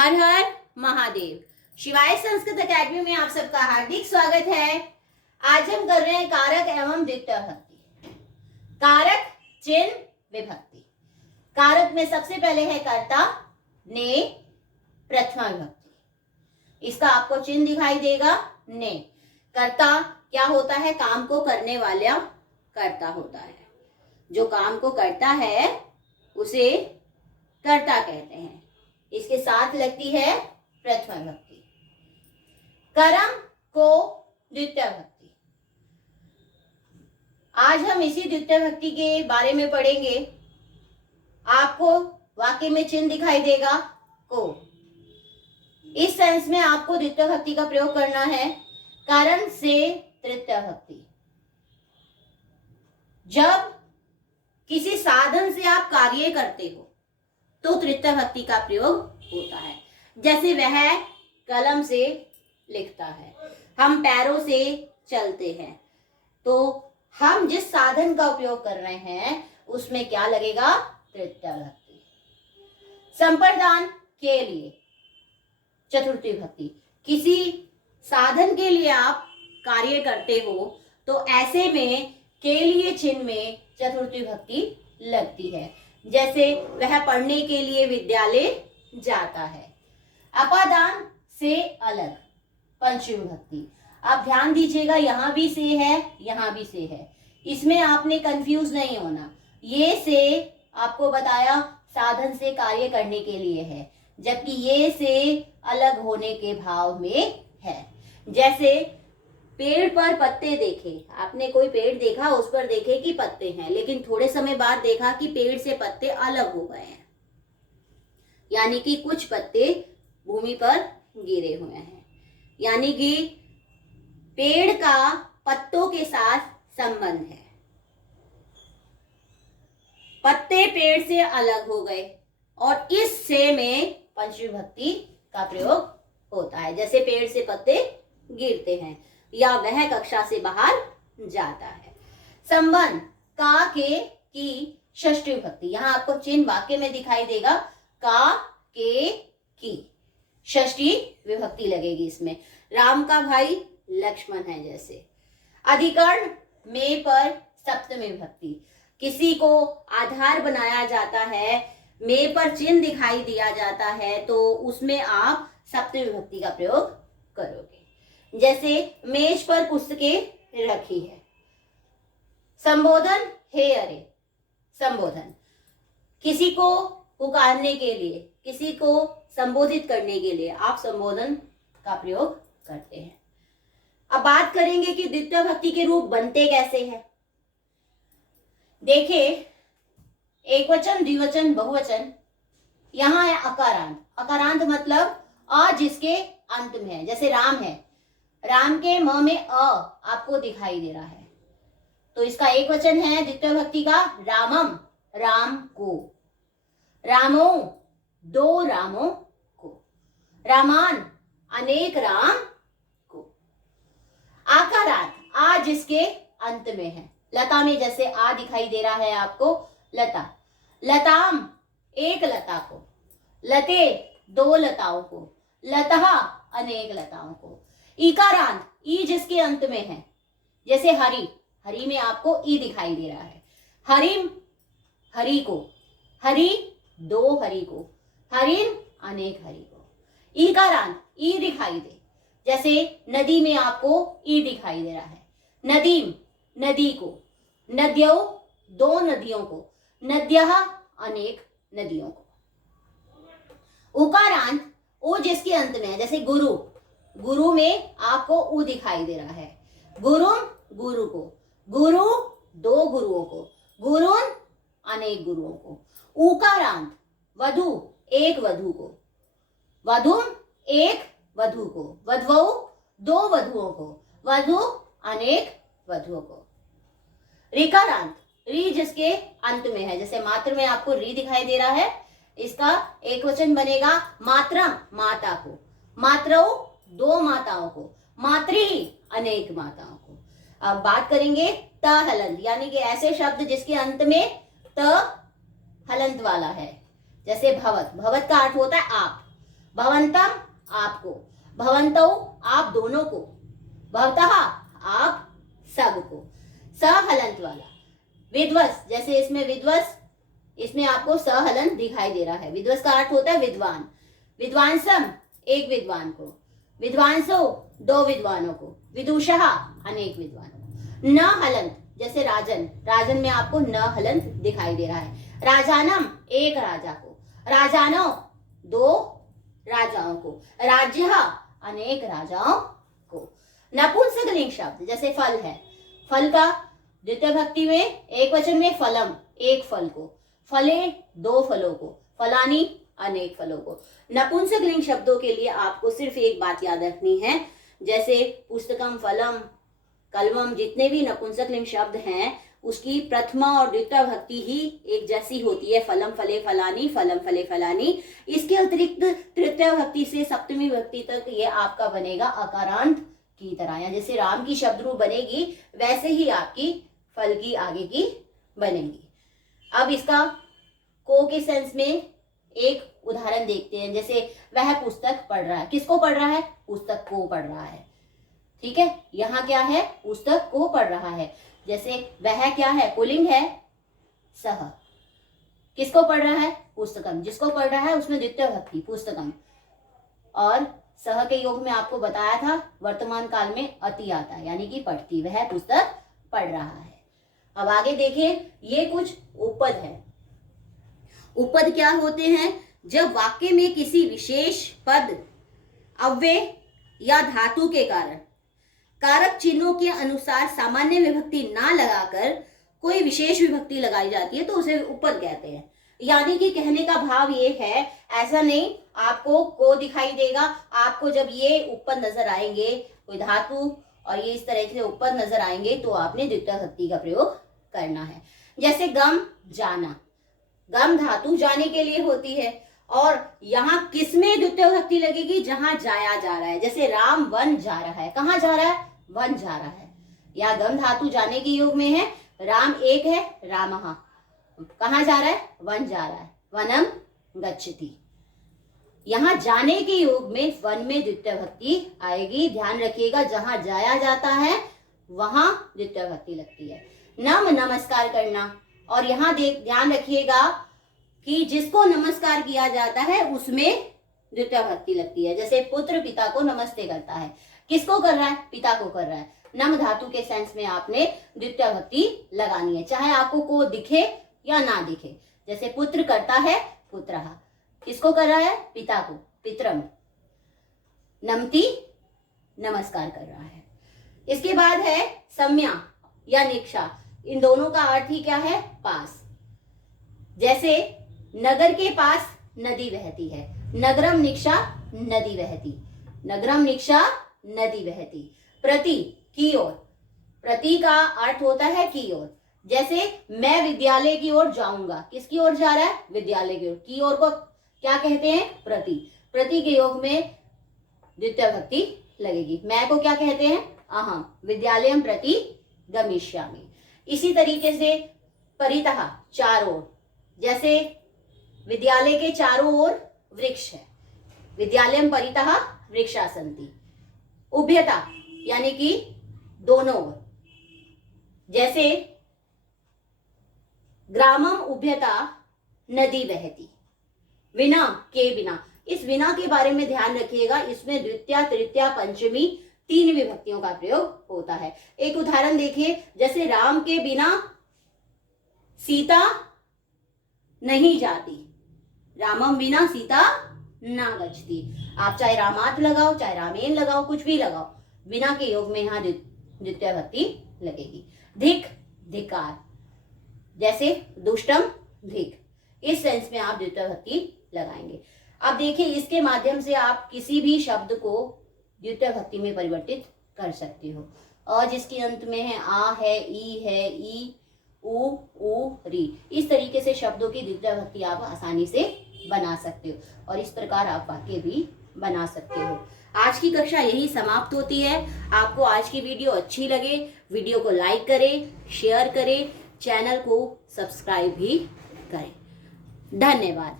हर हर महादेव। शिवाय संस्कृत एकेडमी में आप सबका हार्दिक स्वागत है। आज हम कर रहे हैं कारक एवं द्वितीय विभक्ति। कारक, चिन्ह, विभक्ति। कारक में सबसे पहले है कर्ता, ने, प्रथमा विभक्ति। इसका आपको चिन्ह दिखाई देगा, ने। कर्ता क्या होता है? काम को करने वाला कर्ता होता है। जो काम को करता है उसे कर्ता कहते हैं। इसके साथ लगती है प्रथमा विभक्ति। कर्म को द्वितीय विभक्ति। आज हम इसी द्वितीय विभक्ति के बारे में पढ़ेंगे। आपको वाक्य में चिन्ह दिखाई देगा, को। इस सेंस में आपको द्वितीय विभक्ति का प्रयोग करना है। कारण से तृतीय विभक्ति। जब किसी साधन से आप कार्य करते हो तो तृतीय विभक्ति का प्रयोग होता है। जैसे वह कलम से लिखता है, हम पैरों से चलते हैं, तो हम जिस साधन का उपयोग कर रहे हैं उसमें क्या लगेगा? तृतीय विभक्ति। संप्रदान के लिए चतुर्थी विभक्ति। किसी साधन के लिए आप कार्य करते हो तो ऐसे में के लिए चिन्ह में चतुर्थी विभक्ति लगती है। जैसे वह पढ़ने के लिए विद्यालय जाता है। अपादान से अलग पंचमी विभक्ति। आप ध्यान दीजिएगा, यहां भी से है, यहां भी से है। इसमें आपने कंफ्यूज नहीं होना। ये से आपको बताया साधन से कार्य करने के लिए है, जबकि ये से अलग होने के भाव में है। जैसे पेड़ पर पत्ते देखे, आपने कोई पेड़ देखा, उस पर देखे कि पत्ते हैं, लेकिन थोड़े समय बाद देखा कि पेड़ से पत्ते अलग हो गए हैं, यानी कि कुछ पत्ते भूमि पर गिरे हुए हैं। यानी कि पेड़ का पत्तों के साथ संबंध है। पत्ते पेड़ से अलग हो गए और इस से में पंचमी विभक्ति का प्रयोग होता है। जैसे पेड़ से पत्ते गिरते हैं या वह कक्षा से बाहर जाता है। संबंध का, के, की षष्ठी विभक्ति। यहां आपको चिन्ह वाक्य में दिखाई देगा, का, के, की षष्ठी विभक्ति लगेगी इसमें। राम का भाई लक्ष्मण है जैसे। अधिकरण में पर सप्तमी विभक्ति। किसी को आधार बनाया जाता है, में पर चिन्ह दिखाई दिया जाता है, तो उसमें आप सप्तमी विभक्ति का प्रयोग करोगे। जैसे मेज पर पुस्तकें रखी है। संबोधन, हे अरे। संबोधन किसी को पुकारने के लिए, किसी को संबोधित करने के लिए आप संबोधन का प्रयोग करते हैं। अब बात करेंगे कि द्वितीय विभक्ति के रूप बनते कैसे हैं। देखिए, एक वचन, द्विवचन, बहुवचन। यहां है अकारांत। अकारांत मतलब अ जिसके अंत में है। जैसे राम है, राम के म में अ आपको दिखाई दे रहा है, तो इसका एक वचन है द्वितीय विभक्ति का, रामम, राम को। रामो, दो रामों को। रामान, अनेक राम को। आकारांत, आ जिसके अंत में है। लता में जैसे आ दिखाई दे रहा है आपको, लता। लताम, एक लता को। लते, दो लताओं को। लतः, अनेक लताओं को। इकारांत, ई जिसके अंत में है। जैसे हरि, हरि में आपको ई दिखाई दे रहा है। हरिम, हरि को। हरि, दो हरि को। हरिन, अनेक हरि को। ईकारांत, ई दिखाई दे। जैसे नदी में आपको ई दिखाई दे रहा है। नदीम, नदी को। नद्यौ, दो नदियों को। नद्यः, अनेक नदियों को। उकारांत, ओ जिसके अंत में है। जैसे गुरु, गुरु में आपको उ दिखाई दे रहा है। गुरुम, गुरु को। गुरु, दो गुरुओं को। गुरुन, अनेक गुरुओं को। उकारांत, वधु, एक वधु को। वधुम, एक वधु को। वधवौ, दो वधुओं को। वधु, अनेक वधुओं को। ऋकारांत, री जिसके अंत में है। जैसे मात्र में आपको री दिखाई दे रहा है, इसका एक वचन बनेगा मात्रम, माता को। मात्रौ, दो माताओं को। मातृ, अनेक माताओं को। अब बात करेंगे त हलंत, यानी कि ऐसे शब्द जिसके अंत में त हलंत वाला है। जैसे भवत, भवत का अर्थ होता है आप। भवंतम आपको, भवंतौ आप दोनों को, भवतः आप सबको। सहलंत वाला विद्वस, जैसे इसमें विद्वस, इसमें आपको सहलंत दिखाई दे रहा है। विद्वस का अर्थ होता है विद्वान। विद्वांसम एक विद्वान को, विद्वांसो दो विद्वानों को, विदुषः अनेक विद्वानों को। न हलंत जैसे राजन, राजन में आपको न हलंत दिखाई दे रहा है। राजानम एक राजा को, राजानो दो राजाओं को, राज्य अनेक राजाओं को। नपुंसकलिंग शब्द जैसे फल है, फल का द्वितीय भक्ति में एक वचन में फलम एक फल को, फले दो फलों को, फलानी अनेक फलों को। नपुंसकलिंग शब्दों के लिए आपको सिर्फ एक बात याद रखनी है, जैसे पुस्तकम, फलम, कलमम, जितने भी नपुंसकलिंग शब्द हैं उसकी प्रथमा और द्वितीय भक्ति ही एक जैसी होती है। फलम फले फलानी, फलम फले फलानी। इसके अतिरिक्त तृतीय भक्ति से सप्तमी भक्ति तक ये आपका बनेगा अकारांत की तरह, या जैसे राम की शब्द रूप बनेगी वैसे ही आपकी फल की आगे की बनेगी। अब इसका को के सेंस में एक उदाहरण देखते हैं। जैसे वह पुस्तक पढ़ रहा है, किसको पढ़ रहा है? पुस्तक को पढ़ रहा है। ठीक है, यहाँ क्या है? पुस्तक को पढ़ रहा है। जैसे वह क्या है? पुल्लिंग है, सह। किसको पढ़ रहा है? पुस्तकम। जिसको पढ़ रहा है उसमें द्वितीय भक्ति पुस्तकम। और सह के योग में आपको बताया था वर्तमान काल में अति आता है, यानी कि पढ़ती, वह पुस्तक पढ़ रहा है। अब आगे देखिए, ये कुछ उपपद है। उपपद क्या होते हैं? जब वाक्य में किसी विशेष पद, अव्यय या धातु के कारण कारक चिन्हों के अनुसार सामान्य विभक्ति ना लगाकर कोई विशेष विभक्ति लगाई जाती है तो उसे उपपद कहते हैं। यानी कि कहने का भाव ये है, ऐसा नहीं आपको को दिखाई देगा, आपको जब ये उपपद नजर आएंगे, कोई धातु और ये इस तरह से उपपद नजर आएंगे तो आपने द्वितीय भक्ति का प्रयोग करना है। जैसे गम, जाना, गम धातु जाने के लिए होती है और यहाँ किसमें द्वितीय भक्ति लगेगी? जहां जाया जा रहा है। जैसे राम वन जा रहा है, कहाँ जा रहा है? वन जा रहा है। या गम धातु जाने के योग में है, राम एक है, रामः, कहाँ जा रहा है? वन जा रहा है, वनम गच्छति। यहाँ जाने के योग में वन में द्वितीय भक्ति आएगी। ध्यान रखिएगा, जहां जाया जाता है वहां द्वितीय भक्ति लगती है। नम नमस्कार करना, और यहाँ ध्यान रखिएगा कि जिसको नमस्कार किया जाता है उसमें द्वितीय भक्ति लगती है। जैसे पुत्र पिता को नमस्ते करता है, किसको कर रहा है? पिता को कर रहा है। नम धातु के सेंस में आपने द्वितीय भक्ति लगानी है, चाहे आपको को दिखे या ना दिखे। जैसे पुत्र करता है, पुत्रः, किसको कर रहा है? पिता को, पितरम। नमति नमस्कार कर रहा है। इसके बाद है सम्या या निक्षा। इन दोनों का अर्थ ही क्या है? पास। जैसे नगर के पास नदी बहती है, नगरम निक्षा नदी बहती, नगरम निक्षा नदी बहती। प्रति की ओर, प्रति का अर्थ होता है की ओर। जैसे मैं विद्यालय की ओर जाऊंगा, किसकी ओर जा रहा है? विद्यालय की ओर। की ओर को क्या कहते हैं? प्रति। प्रति के योग में द्वितीय भक्ति लगेगी। मैं को क्या कहते हैं? अहम विद्यालयम प्रति गमिष्यामि। इसी तरीके से परितः चारों, जैसे विद्यालय के चारों ओर वृक्ष है, विद्यालयम परितः वृक्षा सन्ति। उभयता यानी कि दोनों ओर, जैसे ग्रामम उभयता नदी बहती। विना के बिना, इस विना के बारे में ध्यान रखिएगा, इसमें द्वितीय तृतीय पंचमी तीन विभक्तियों का प्रयोग होता है। एक उदाहरण देखिए, जैसे राम के बिना सीता नहीं जाती, रामम बिना सीता ना गच्छति। आप चाहे रामात लगाओ, चाहे रामेन लगाओ, कुछ भी लगाओ, बिना के योग में यहाँ द्वितीय भक्ति लगेगी। धिक धिकार, जैसे दुष्टम धिक, इस सेंस में आप द्वितीय भक्ति लगाएंगे। अब देखिए, इसके माध्यम से आप किसी भी शब्द को द्वितीय भक्ति में परिवर्तित कर सकते हो। और जिसके अंत में है आ है, ई, उ, री, इस तरीके से शब्दों की द्वितीय भक्ति आप आसानी से बना सकते हो और इस प्रकार आप वाक्य भी बना सकते हो। आज की कक्षा यही समाप्त होती है। आपको आज की वीडियो अच्छी लगे, वीडियो को लाइक करें, शेयर करें, चैनल को सब्सक्राइब भी करें। धन्यवाद।